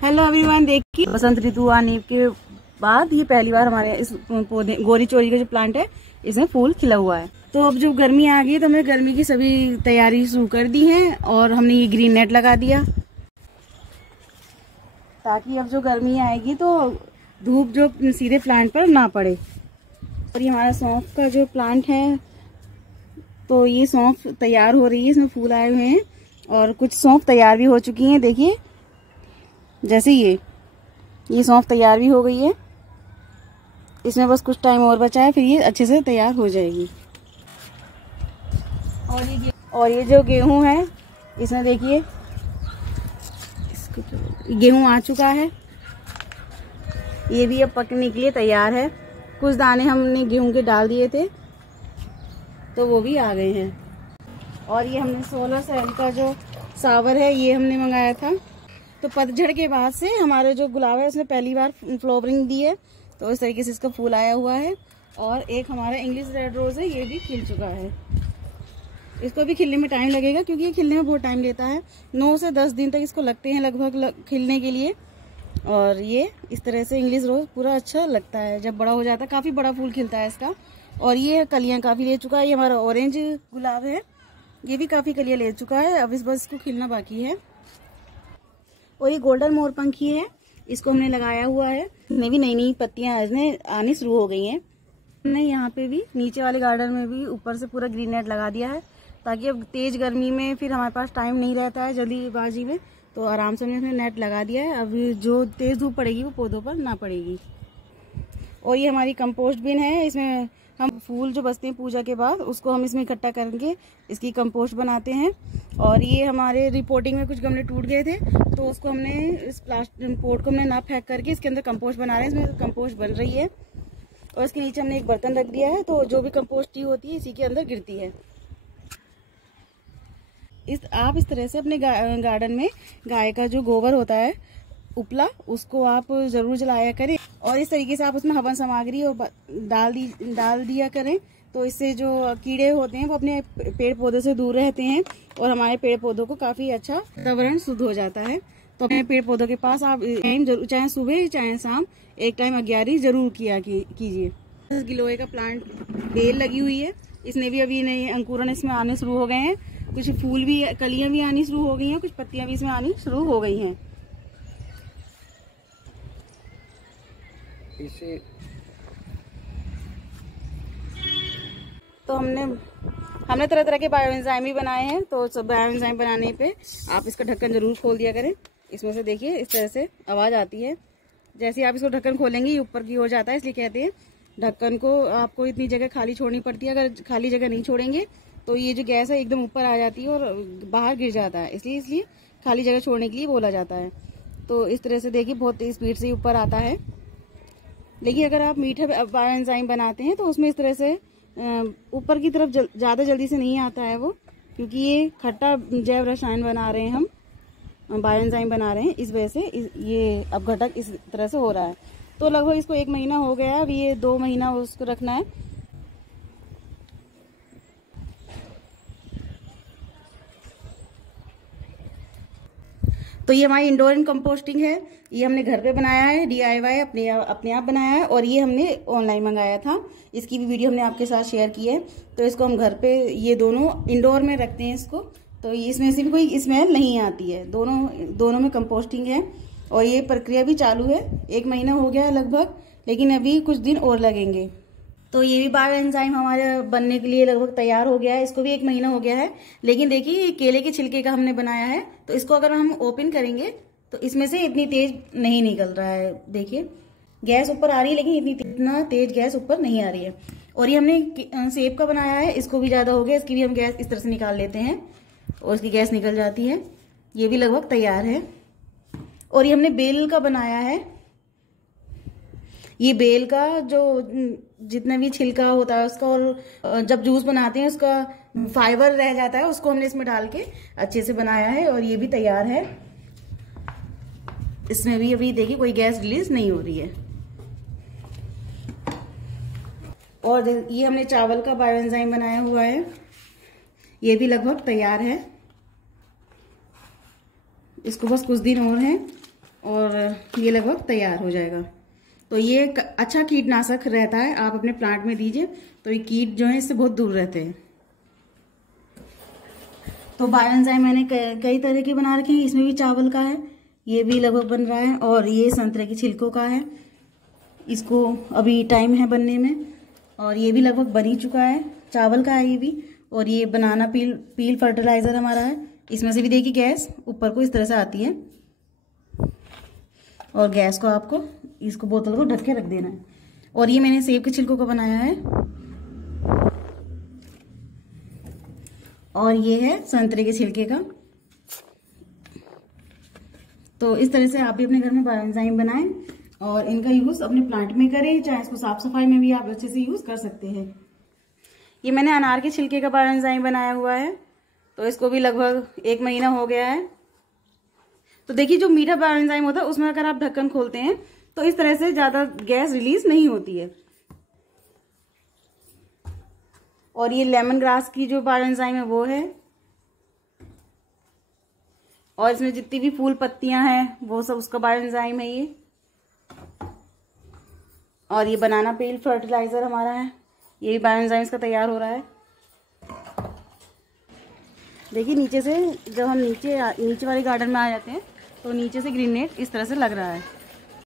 Hello everyone, देखिए बसंत ऋतु आने के बाद ये पहली बार हमारे इस पौधे गोरी चोरी का जो प्लांट है इसमें फूल खिला हुआ है। तो अब जब गर्मी आ गई तो हमने गर्मी की सभी तैयारी शुरू कर दी है और हमने ये ग्रीन नेट लगा दिया ताकि अब जो गर्मी आएगी तो धूप जो सीधे प्लांट पर ना पड़े। और ये हमारा सौंफ का जो प्लांट है तो ये सौंफ तैयार हो रही है, इसमें फूल आए हुए हैं और कुछ सौंफ तैयार भी हो चुकी हैं। देखिए जैसे ये सौंफ तैयार भी हो गई है, इसमें बस कुछ टाइम और बचा है, फिर ये अच्छे से तैयार हो जाएगी। और ये जो गेहूं है इसमें देखिए गेहूं आ चुका है, ये भी अब पकने के लिए तैयार है। कुछ दाने हमने गेहूं के डाल दिए थे तो वो भी आ गए हैं। और ये हमने 16 सेल का जो सावर है ये हमने मंगाया था। तो पतझड़ के बाद से हमारे जो गुलाब है उसने पहली बार फ्लावरिंग दी है, तो इस तरीके से इसका फूल आया हुआ है। और एक हमारा इंग्लिश रेड रोज है, ये भी खिल चुका है। इसको भी खिलने में टाइम लगेगा क्योंकि ये खिलने में बहुत टाइम लेता है, 9 से 10 दिन तक इसको लगते हैं लगभग खिलने के लिए। और ये इस तरह से इंग्लिश रोज पूरा अच्छा लगता है जब बड़ा हो जाता है, काफ़ी बड़ा फूल खिलता है इसका। और ये कलियाँ काफ़ी ले चुका है। ये हमारा ऑरेंज गुलाब है, ये भी काफ़ी कलियाँ ले चुका है, अब इस बस इसको खिलना बाकी है। और ये गोल्डन मोरपंखी है, इसको हमने लगाया हुआ है, इसमें भी नई नई पत्तियां इसमें आनी शुरू हो गई हैं। हमने यहाँ पे भी नीचे वाले गार्डन में भी ऊपर से पूरा ग्रीन नेट लगा दिया है ताकि अब तेज गर्मी में फिर हमारे पास टाइम नहीं रहता है जल्दीबाजी में, तो आराम से हमने नेट लगा दिया है। अब जो तेज धूप पड़ेगी वो पौधों पर ना पड़ेगी। और ये हमारी कंपोस्ट बिन है, इसमें हम फूल जो बचते हैं पूजा के बाद उसको हम इसमें इकट्ठा करके इसकी कंपोस्ट बनाते हैं। और ये हमारे रिपोर्टिंग में कुछ गमले टूट गए थे तो उसको हमने इस प्लास्टिक पोर्ट को हमने ना फेंक करके इसके अंदर कंपोस्ट बना रहे हैं, इसमें कंपोस्ट बन रही है। और इसके नीचे हमने एक बर्तन रख दिया है, तो जो भी कंपोस्ट ही होती है इसी के अंदर गिरती है। आप इस तरह से अपने गार्डन में गाय का जो गोबर होता है उपला, उसको आप जरूर जलाया करें और इस तरीके से आप उसमें हवन सामग्री और डाल दिया करें, तो इससे जो कीड़े होते हैं वो अपने पेड़ पौधों से दूर रहते हैं और हमारे पेड़ पौधों को काफी अच्छा वातावरण शुद्ध हो जाता है। तो अपने पेड़ पौधों के पास आप जरूर, चाहे सुबह चाहे शाम, एक टाइम अग्यारी जरूर कीजिए। गिलोय का प्लांट बेल लगी हुई है, इसने भी अभी नए अंकुरन इसमें आने शुरू हो गए हैं, कुछ फूल भी, कलियां भी आनी शुरू हो गई हैं, कुछ पत्तियां भी इसमें आनी शुरू हो गई हैं। तो हमने तरह तरह के बायोएंजाइम भी बनाए हैं, तो सब बायोएंजाइम बनाने पे आप इसका ढक्कन जरूर खोल दिया करें। इसमें से देखिए इस तरह से आवाज़ आती है, जैसे आप इसको ढक्कन खोलेंगे ये ऊपर की ओर जाता है, इसलिए कहते हैं ढक्कन को आपको इतनी जगह खाली छोड़नी पड़ती है। अगर खाली जगह नहीं छोड़ेंगे तो ये जो गैस है एकदम ऊपर आ जाती है और बाहर गिर जाता है, इसलिए खाली जगह छोड़ने के लिए बोला जाता है। तो इस तरह से देखिए बहुत तेज स्पीड से ऊपर आता है। लेकिन अगर आप मीठा बायोएंजाइम बनाते हैं तो उसमें इस तरह से ऊपर की तरफ ज़्यादा जल्दी से नहीं आता है वो, क्योंकि ये खट्टा जैव रसायन बना रहे हैं, हम बायोएंजाइम बना रहे हैं, इस वजह से ये अब घटक इस तरह से हो रहा है। तो लगभग इसको 1 महीना हो गया है, अब ये 2 महीना उसको रखना है। तो ये हमारी इंडोर इन कंपोस्टिंग है, ये हमने घर पे बनाया है, DIY अपने आप बनाया है और ये हमने ऑनलाइन मंगाया था, इसकी भी वीडियो हमने आपके साथ शेयर की है। तो इसको हम घर पे ये दोनों इंडोर में रखते हैं इसको, तो इसमें से भी कोई स्मेल नहीं आती है, दोनों में कंपोस्टिंग है। और ये प्रक्रिया भी चालू है, 1 महीना हो गया है लगभग, लेकिन अभी कुछ दिन और लगेंगे। तो ये भी बायोएंजाइम हमारे बनने के लिए लगभग तैयार हो गया है, इसको भी 1 महीना हो गया है। लेकिन देखिए ये केले के छिलके का हमने बनाया है, तो इसको अगर हम ओपन करेंगे तो इसमें से इतनी तेज नहीं निकल रहा है। देखिए गैस ऊपर आ रही है लेकिन इतना तेज गैस ऊपर नहीं आ रही है। और ये हमने सेब का बनाया है, इसको भी ज्यादा हो गया, इसकी भी हम गैस इस तरह से निकाल लेते हैं और इसकी गैस निकल जाती है, ये भी लगभग तैयार है। और ये हमने बेल का बनाया है, ये बेल का जो जितना भी छिलका होता है उसका, और जब जूस बनाते हैं उसका फाइबर रह जाता है, उसको हमने इसमें डाल के अच्छे से बनाया है और ये भी तैयार है। इसमें भी अभी देखिए कोई गैस रिलीज नहीं हो रही है। और ये हमने चावल का बायोएंजाइम बनाया हुआ है, ये भी लगभग तैयार है, इसको बस कुछ दिन और हैं और ये लगभग तैयार हो जाएगा। तो ये एक अच्छा कीटनाशक रहता है, आप अपने प्लांट में दीजिए तो ये कीट जो है इससे बहुत दूर रहते हैं। तो बायो एंजाइम मैंने कई तरह के बना रखे हैं, इसमें भी चावल का है, ये भी लगभग बन रहा है, और ये संतरे के छिलकों का है, इसको अभी टाइम है बनने में, और ये भी लगभग बन ही चुका है, चावल का है ये भी। और ये बनाना पील फर्टिलाइजर हमारा है, इसमें से भी देखिए गैस ऊपर को इस तरह से आती है, और गैस को आपको इसको बोतल को ढक के रख देना है। और ये मैंने सेब के छिलकों का बनाया है, और ये है संतरे के छिलके का। तो इस तरह से आप भी अपने घर में बायो एंजाइम बनाएं और इनका यूज अपने प्लांट में करें, चाहे इसको साफ सफाई में भी आप अच्छे से यूज कर सकते हैं। ये मैंने अनार के छिलके का बायो एंजाइम बनाया हुआ है, तो इसको भी लगभग 1 महीना हो गया है। तो देखिए जो मीठा बायो एंजाइम होता है उसमें अगर आप ढक्कन खोलते हैं तो इस तरह से ज्यादा गैस रिलीज नहीं होती है। और ये लेमन ग्रास की जो बायो एंजाइम है वो है, और इसमें जितनी भी फूल पत्तियां हैं वो सब उसका बायो एंजाइम है ये। और ये बनाना पील फर्टिलाइजर हमारा है, ये भी बायो एंजाइम का तैयार हो रहा है। देखिए नीचे से जब हम नीचे वाले गार्डन में आ जाते हैं तो नीचे से ग्रीन नेट इस तरह से लग रहा है।